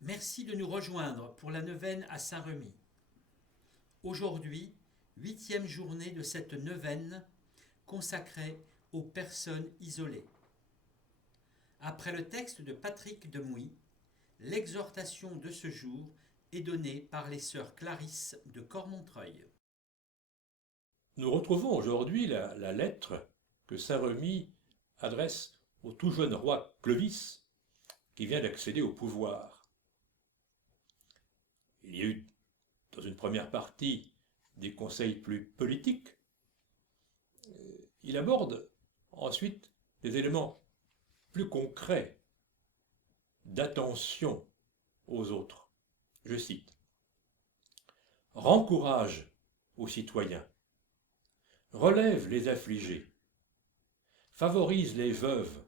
Merci de nous rejoindre pour la neuvaine à Saint-Remy. Aujourd'hui, 8e journée de cette neuvaine consacrée aux personnes isolées. Après le texte de Patrick Demouy, l'exhortation de ce jour est donnée par les sœurs Clarisse de Cormontreuil. Nous retrouvons aujourd'hui la lettre que Saint-Remy adresse au tout jeune roi Clovis qui vient d'accéder au pouvoir. Il y a eu, dans une première partie, des conseils plus politiques. Il aborde ensuite des éléments plus concrets d'attention aux autres. Je cite : « Rends courage aux citoyens, relève les affligés, favorise les veuves,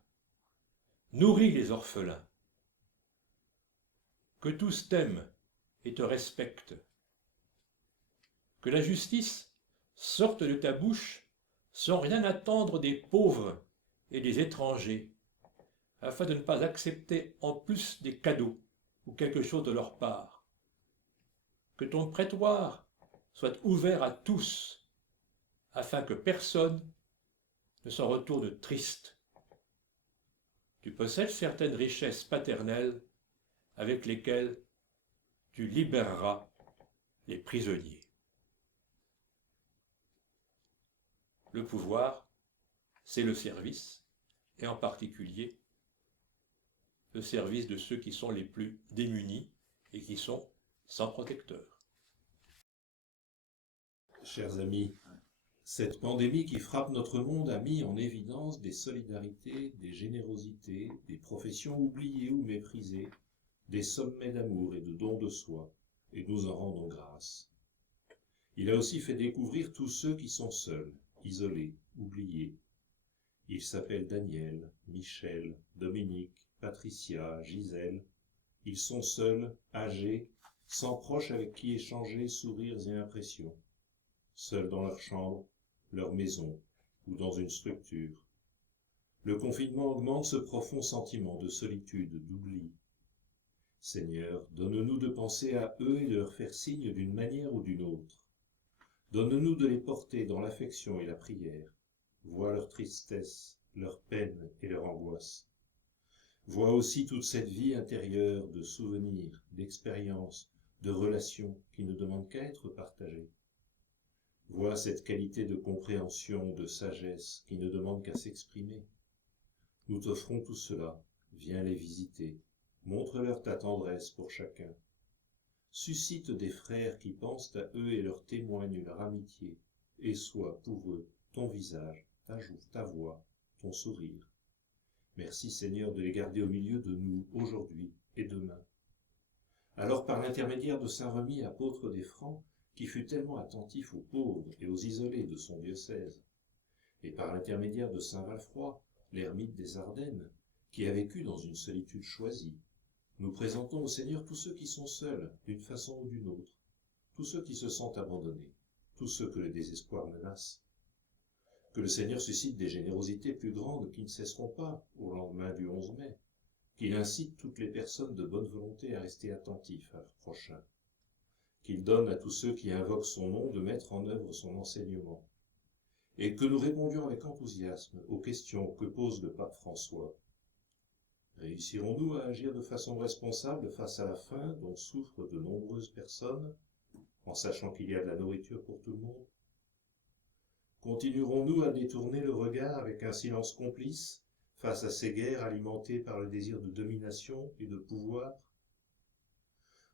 nourris les orphelins. Que tous t'aiment et te respectent. Que la justice sorte de ta bouche sans rien attendre des pauvres et des étrangers, afin de ne pas accepter en plus des cadeaux ou quelque chose de leur part. Que ton prétoire soit ouvert à tous, afin que personne ne s'en retourne triste. Tu possèdes certaines richesses paternelles avec lesquelles tu libéreras les prisonniers. » Le pouvoir, c'est le service, et en particulier le service de ceux qui sont les plus démunis et qui sont sans protecteur. Chers amis, cette pandémie qui frappe notre monde a mis en évidence des solidarités, des générosités, des professions oubliées ou méprisées, des sommets d'amour et de dons de soi, et nous en rendons grâce. Il a aussi fait découvrir tous ceux qui sont seuls, isolés, oubliés. Ils s'appellent Daniel, Michel, Dominique, Patricia, Gisèle. Ils sont seuls, âgés, sans proches avec qui échanger sourires et impressions. Seuls dans leur chambre, leur maison ou dans une structure. Le confinement augmente ce profond sentiment de solitude, d'oubli. Seigneur, donne-nous de penser à eux et de leur faire signe d'une manière ou d'une autre. Donne-nous de les porter dans l'affection et la prière. Vois leur tristesse, leur peine et leur angoisse. Vois aussi toute cette vie intérieure de souvenirs, d'expériences, de relations qui ne demandent qu'à être partagées. Vois cette qualité de compréhension, de sagesse qui ne demande qu'à s'exprimer. Nous t'offrons tout cela, viens les visiter. Montre-leur ta tendresse pour chacun. Suscite des frères qui pensent à eux et leur témoignent leur amitié, et sois pour eux ton visage, ta voix, ton sourire. Merci Seigneur de les garder au milieu de nous aujourd'hui et demain. Alors par l'intermédiaire de saint Remy, apôtre des Francs, qui fut tellement attentif aux pauvres et aux isolés de son diocèse, et par l'intermédiaire de saint Walfroy, l'ermite des Ardennes, qui a vécu dans une solitude choisie, nous présentons au Seigneur tous ceux qui sont seuls, d'une façon ou d'une autre, tous ceux qui se sentent abandonnés, tous ceux que le désespoir menace. Que le Seigneur suscite des générosités plus grandes qui ne cesseront pas au lendemain du 11 mai, qu'il incite toutes les personnes de bonne volonté à rester attentifs à leur prochain, qu'il donne à tous ceux qui invoquent son nom de mettre en œuvre son enseignement, et que nous répondions avec enthousiasme aux questions que pose le pape François. Réussirons-nous à agir de façon responsable face à la faim dont souffrent de nombreuses personnes, en sachant qu'il y a de la nourriture pour tout le monde? Continuerons-nous à détourner le regard avec un silence complice face à ces guerres alimentées par le désir de domination et de pouvoir?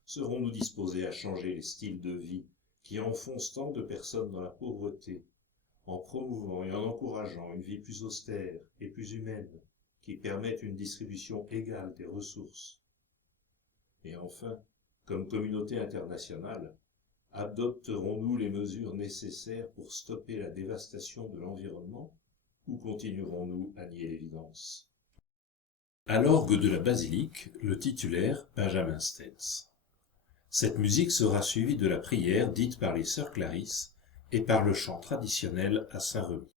Serons-nous disposés à changer les styles de vie qui enfoncent tant de personnes dans la pauvreté, en promouvant et en encourageant une vie plus austère et plus humaine, qui permettent une distribution égale des ressources? Et enfin, comme communauté internationale, adopterons-nous les mesures nécessaires pour stopper la dévastation de l'environnement ou continuerons-nous à nier l'évidence? À l'orgue de la basilique, le titulaire Benjamin Stetz. Cette musique sera suivie de la prière dite par les sœurs Clarisse et par le chant traditionnel à Saint-Remy.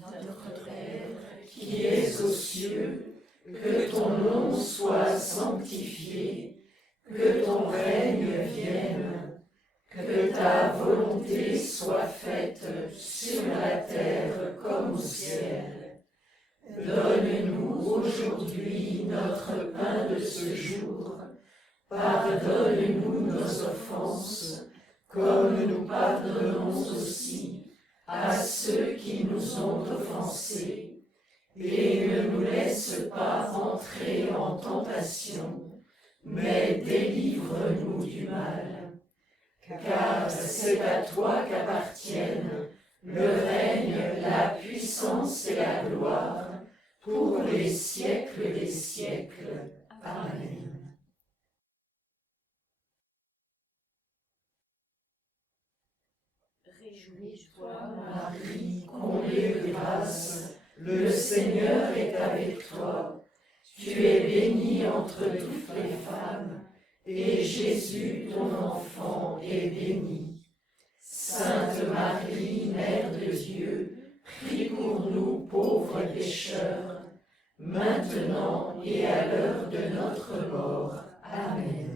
Notre Père, qui es aux cieux, que ton nom soit sanctifié, que ton règne vienne, que ta volonté soit faite sur la terre comme au ciel. Donne-nous aujourd'hui notre pain de ce jour. Pardonne-nous nos offenses, comme nous pardonnons aussi à ceux qui nous ont offensés. Et ne nous laisse pas entrer en tentation, mais délivre-nous du mal. Car c'est à toi qu'appartiennent le règne, la puissance et la gloire, pour les siècles des siècles. Amen. Réjouis-toi, Marie, comblée de grâce, le Seigneur est avec toi. Tu es bénie entre toutes les femmes, et Jésus, ton enfant, est béni. Sainte Marie, Mère de Dieu, prie pour nous pauvres pécheurs, maintenant et à l'heure de notre mort. Amen.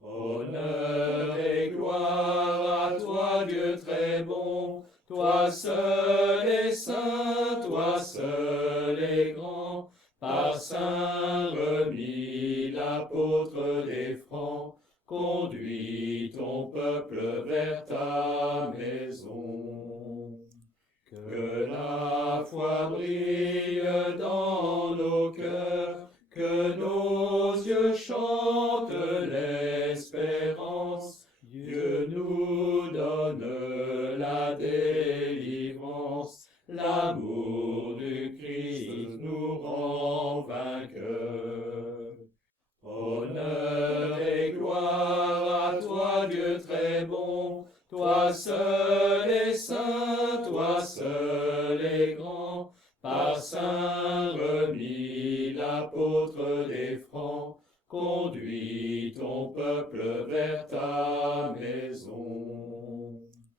Honneur et gloire à toi, Dieu très bon, toi seul est saint, toi seul est grand, par saint Remi, l'apôtre des Francs, conduis ton peuple vers ta maison. Que la foi brille dans nos cœurs, que nos yeux chantent l'espérance. Dieu nous donne la délivrance, l'amour du Christ nous rend vainqueurs. Honneur et gloire à toi, Dieu très bon, toi seul est saint, toi seul est grand, par saint Remi, l'apôtre des Francs, conduis ton peuple vers ta maison.